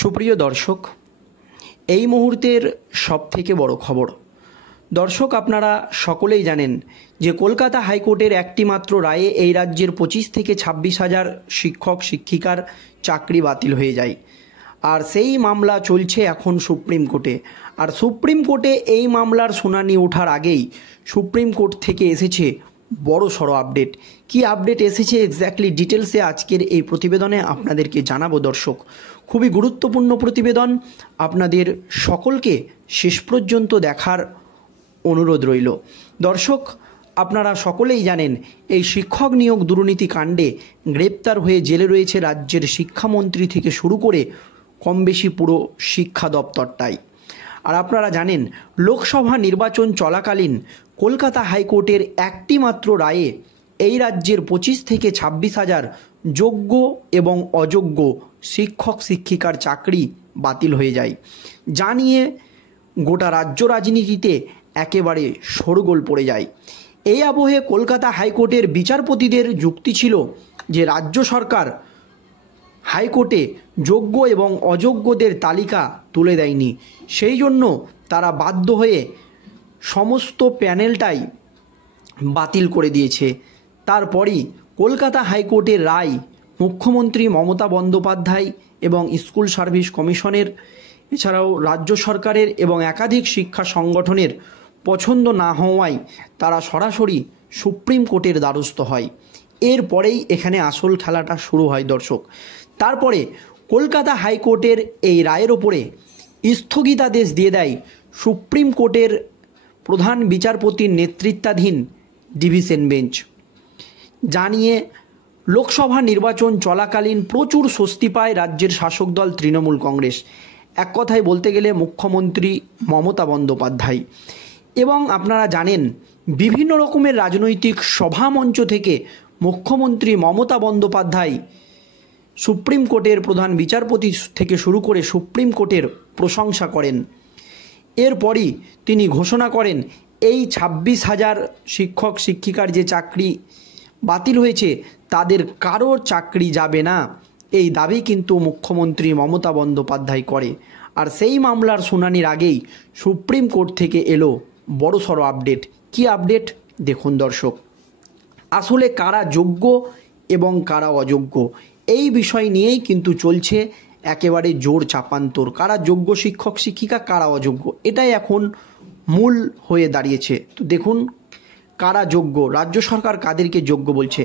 সুপ্রিয় দর্শক, এই মুহূর্তের সবথেকে বড় খবর। দর্শক, আপনারা সকলেই জানেন যে কলকাতা হাইকোর্টের একটি মাত্র রায়ে এই রাজ্যের 25 থেকে 26,000 শিক্ষক শিক্ষিকার চাকরি বাতিল হয়ে যায়। আর সেই মামলা চলছে এখন সুপ্রিম কোর্টে। আর সুপ্রিম কোর্টে এই মামলার শুনানি ওঠার আগেই সুপ্রিম কোর্ট থেকে এসেছে বড় সড়ো আপডেট। কি আপডেট এসেছে এক্স্যাক্টলি ডিটেলসে আজকের এই প্রতিবেদনে আপনাদেরকে জানাবো। দর্শক, খুবই গুরুত্বপূর্ণ প্রতিবেদন, আপনাদের সকলকে শেষ পর্যন্ত দেখার অনুরোধ রইল। দর্শক, আপনারা সকলেই জানেন এই শিক্ষক নিয়োগ দুর্নীতি কাণ্ডে গ্রেপ্তার হয়ে জেলে রয়েছে রাজ্যের শিক্ষামন্ত্রী থেকে শুরু করে কম বেশি পুরো শিক্ষা দপ্তরটাই। আর আপনারা জানেন লোকসভা নির্বাচন চলাকালীন কলকাতা হাইকোর্টের একটি মাত্র রায়ে এই রাজ্যের 25 থেকে 26,000 যোগ্য এবং অযোগ্য শিক্ষক শিক্ষিকার চাকরি বাতিল হয়ে যায়, যা নিয়ে গোটা রাজ্য রাজনীতিতে একেবারে শোরগোল পড়ে যায়। এই আবহে কলকাতা হাইকোর্টের বিচারপতিদের যুক্তি ছিল যে রাজ্য সরকার হাইকোর্টে যোগ্য এবং অযোগ্যদের তালিকা তুলে দেয়নি, সেই জন্য তারা বাধ্য হয়ে সমস্ত প্যানেলটাই বাতিল করে দিয়েছে। তারপরই কলকাতা হাইকোর্টের রায় মুখ্যমন্ত্রী মমতা বন্দ্যোপাধ্যায় এবং স্কুল সার্ভিস কমিশনের, এছাড়াও রাজ্য সরকারের এবং একাধিক শিক্ষা সংগঠনের পছন্দ না হওয়ায় তারা সরাসরি সুপ্রিম কোর্টের দ্বারস্থ হয়। এরপরেই এখানে আসল খেলাটা শুরু হয়। দর্শক, তারপরে কলকাতা হাইকোর্টের এই রায়ের ওপরে স্থগিতাদেশ দিয়ে দেয় সুপ্রিম কোর্টের প্রধান বিচারপতির নেতৃত্বাধীন ডিভিশন বেঞ্চ। জানিয়ে লোকসভা নির্বাচন চলাকালীন প্রচুর স্বস্তি পায় রাজ্যের শাসক দল তৃণমূল কংগ্রেস, এক কথায় বলতে গেলে মুখ্যমন্ত্রী মমতা বন্দ্যোপাধ্যায়। এবং আপনারা জানেন বিভিন্ন রকমের রাজনৈতিক সভামঞ্চ থেকে মুখ্যমন্ত্রী মমতা বন্দ্যোপাধ্যায় সুপ্রিম কোর্টের প্রধান বিচারপতি থেকে শুরু করে সুপ্রিম কোর্টের প্রশংসা করেন। এরপরই তিনি ঘোষণা করেন এই 26,000 শিক্ষক শিক্ষিকার যে চাকরি বাতিল হয়েছে তাদের কারোর চাকরি যাবে না, এই দাবি কিন্তু মুখ্যমন্ত্রী মমতা বন্দ্যোপাধ্যায় করে। আর সেই মামলার শুনানির আগেই সুপ্রিম কোর্ট থেকে এলো বড়সড় আপডেট। কি আপডেট দেখুন দর্শক। আসলে কারা যোগ্য এবং কারা অযোগ্য এই বিষয় নিয়েই কিন্তু চলছে একেবারে জোর চাপান্তর। কারা যোগ্য শিক্ষক শিক্ষিকা, কারা অযোগ্য, এটাই এখন মূল হয়ে দাঁড়িয়েছে। তো দেখুন কারা যোগ্য, রাজ্য সরকার কাদেরকে যোগ্য বলছে।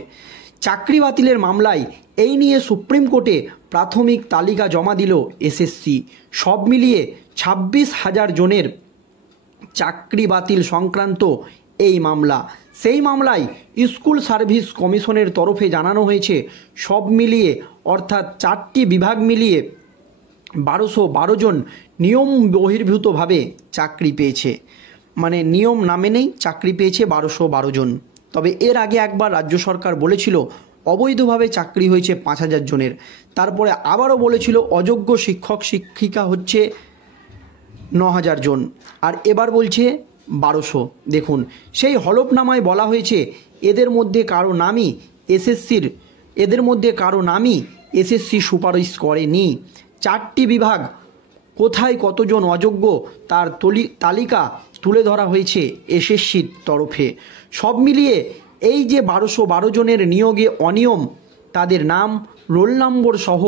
চাকরি বাতিলের মামলায় এই নিয়ে সুপ্রিম কোর্টে প্রাথমিক তালিকা জমা দিল এসএসসি। সব মিলিয়ে 26,000 জনের চাকরি বাতিল সংক্রান্ত এই মামলা। সেই মামলায় স্কুল সার্ভিস কমিশনের তরফে জানানো হয়েছে সব মিলিয়ে অর্থাৎ 4টি বিভাগ মিলিয়ে 1212 জন নিয়ম বহির্ভূতভাবে চাকরি পেয়েছে, মানে নিয়ম না মেনেই চাকরি পেয়েছে 1212 জন। তবে এর আগে একবার রাজ্য সরকার বলেছিল অবৈধভাবে চাকরি হয়েছে 5,000 জনের, তারপরে আবারও বলেছিল অযোগ্য শিক্ষক শিক্ষিকা হচ্ছে 9,000 জন, আর এবার বলছে 1200। দেখুন সেই হলফনামায় বলা হয়েছে এদের মধ্যে কারো নামই এসএসসি সুপারিশ করেনি। 4টি বিভাগ কোথায় কতজন অযোগ্য তার তালিকা তুলে ধরা হয়েছে এসএসসির তরফে। সব মিলিয়ে এই যে 1212 জনের নিয়োগে অনিয়ম, তাদের নাম, রোল নম্বর সহ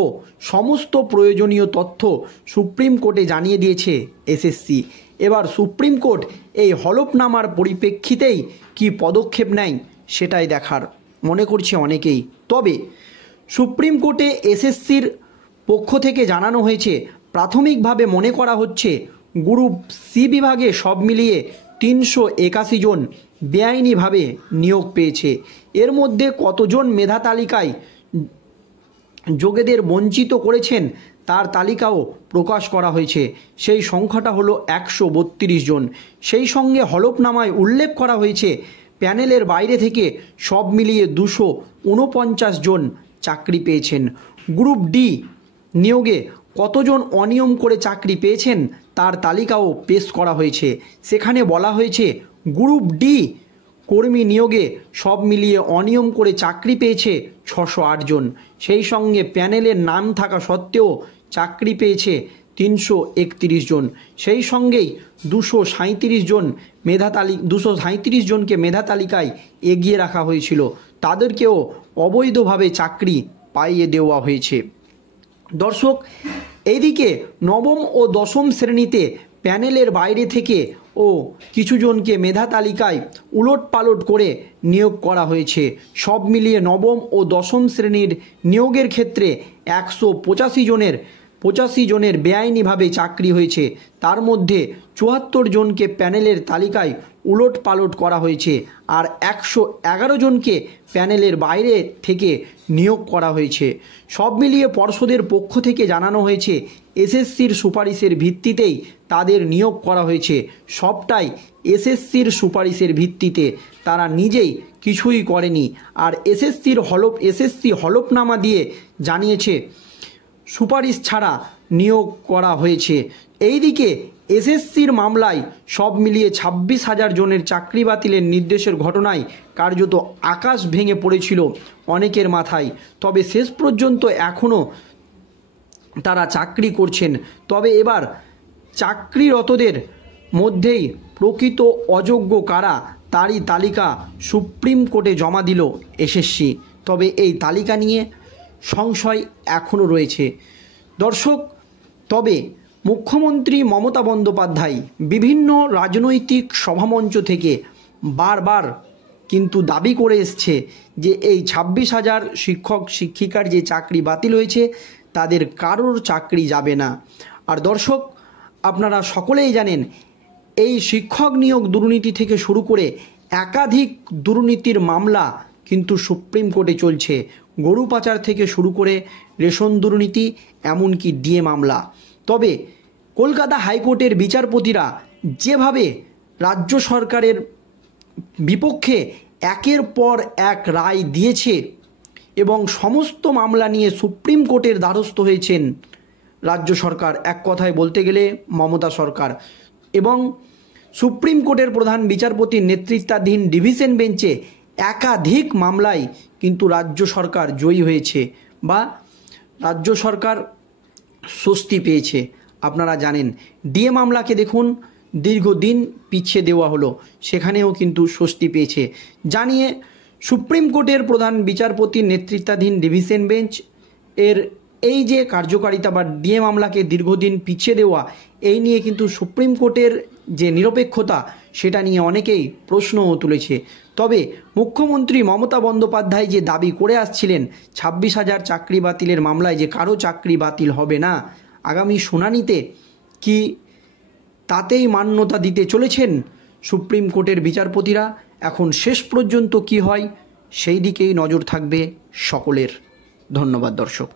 সমস্ত প্রয়োজনীয় তথ্য সুপ্রিম কোর্টে জানিয়ে দিয়েছে এসএসসি। এবার সুপ্রিম কোর্ট এই হলফনামার পরিপ্রেক্ষিতেই কি পদক্ষেপ নেয় সেটাই দেখার মনে করছে অনেকেই। তবে সুপ্রিম কোর্টে এসএসসির পক্ষ থেকে জানানো হয়েছে প্রাথমিকভাবে মনে করা হচ্ছে গ্রুপ সি বিভাগে সব মিলিয়ে 381 জন বেআইনিভাবে নিয়োগ পেয়েছে। এর মধ্যে কতজন মেধা তালিকায় যোগ্যদের বঞ্চিত করেছেন তার তালিকাও প্রকাশ করা হয়েছে। সেই সংখ্যাটা হলো 132 জন। সেই সঙ্গে হলফনামায় উল্লেখ করা হয়েছে প্যানেলের বাইরে থেকে সব মিলিয়ে 249 জন চাকরি পেয়েছেন। গ্রুপ ডি নিয়োগে কতজন অনিয়ম করে চাকরি পেয়েছেন তার তালিকাও পেশ করা হয়েছে। সেখানে বলা হয়েছে গ্রুপ ডি কর্মী নিয়োগে সব মিলিয়ে অনিয়ম করে চাকরি পেয়েছে 608 জন। সেই সঙ্গে প্যানেলের নাম থাকা সত্ত্বেও চাকরি পেয়েছে 331 জন। সেই সঙ্গেই 237 জনকে মেধা তালিকায় এগিয়ে রাখা হয়েছিল, তাদেরকেও অবৈধভাবে চাকরি পাইয়ে দেওয়া হয়েছে। দর্শক, এইদিকে নবম ও দশম শ্রেণীতে প্যানেলের বাইরে থেকে ও কিছু জনকে মেধা তালিকায় উলটপালট করে নিয়োগ করা হয়েছে। সব মিলিয়ে নবম ও দশম শ্রেণীর নিয়োগের ক্ষেত্রে 185 জনের বেআইনিভাবে চাকরি হয়েছে। তার মধ্যে 74 জনকে প্যানেলের তালিকায় উলটপালট করা হয়েছে, আর 111 জনকে প্যানেলের বাইরে থেকে নিয়োগ করা হয়েছে। সব মিলিয়ে পর্ষদের পক্ষ থেকে জানানো হয়েছে এসএসসির সুপারিশের ভিত্তিতেই তাদের নিয়োগ করা হয়েছে। সবটাই এসএসসির সুপারিশের ভিত্তিতে, তারা নিজেই কিছুই করেনি। আর এসএসসি হলফনামা দিয়ে জানিয়েছে সুপারিশ ছাড়া নিয়োগ করা হয়েছে। এইদিকে এসএসসির মামলায় সব মিলিয়ে 26,000 জনের চাকরি বাতিলের নির্দেশের ঘটনায় কার্যত আকাশ ভেঙে পড়েছিল অনেকের মাথায়। তবে শেষ পর্যন্ত এখনও তারা চাকরি করছেন। তবে এবার চাকরিরতদের মধ্যেই প্রকৃত অযোগ্য কারা, তারই তালিকা সুপ্রিম কোর্টে জমা দিল এসএসসি। তবে এই তালিকা নিয়ে সংশয় এখনও রয়েছে। দর্শক, তবে মুখ্যমন্ত্রী মমতা বন্দ্যোপাধ্যায় বিভিন্ন রাজনৈতিক সভামঞ্চ থেকে বারবার কিন্তু দাবি করে এসছে যে এই 26,000 শিক্ষক শিক্ষিকার যে চাকরি বাতিল হয়েছে তাদের কারোর চাকরি যাবে না। আর দর্শক, আপনারা সকলেই জানেন এই শিক্ষক নিয়োগ দুর্নীতি থেকে শুরু করে একাধিক দুর্নীতির মামলা কিন্তু সুপ্রিম কোর্টে চলছে। গরু পাচার থেকে শুরু করে রেশন দুর্নীতি, এমনকি ডিএ মামলা। তবে কলকাতা হাইকোর্টের বিচারপতিরা যেভাবে রাজ্য সরকারের বিপক্ষে একের পর এক রায় দিয়েছে এবং সমস্ত মামলা নিয়ে সুপ্রিম কোর্টের দ্বারস্থ হয়েছেন রাজ্য সরকার, এক কথায় বলতে গেলে মমতা সরকার, এবং সুপ্রিম কোর্টের প্রধান বিচারপতির নেতৃত্বাধীন ডিভিশন বেঞ্চে একাধিক মামলায় কিন্তু রাজ্য সরকার জয়ী হয়েছে বা রাজ্য সরকার স্বস্তি পেয়েছে। আপনারা জানেন ডিএ মামলাকে দেখুন দীর্ঘদিন পিছিয়ে দেওয়া হলো, সেখানেও কিন্তু স্বস্তি পেয়েছে। জানিয়ে সুপ্রিম কোর্টের প্রধান বিচারপতির নেতৃত্বাধীন ডিভিশন বেঞ্চ এর এই যে কার্যকারিতা বা ডিএ মামলাকে দীর্ঘদিন পিছিয়ে দেওয়া, এই নিয়ে কিন্তু সুপ্রিম কোর্টের যে নিরপেক্ষতা সেটা নিয়ে অনেকেই প্রশ্নও তুলেছে। তবে মুখ্যমন্ত্রী মমতা বন্দ্যোপাধ্যায় যে দাবি করে আসছিলেন 26,000 চাকরি বাতিলের মামলায় যে কারো চাকরি বাতিল হবে না, আগামী শুনানিতে কি তাতেই মান্যতা দিতে চলেছেন সুপ্রিম কোর্টের বিচারপতিরা? এখন শেষ পর্যন্ত কি হয় সেই দিকেই নজর থাকবে সকলের। ধন্যবাদ দর্শক।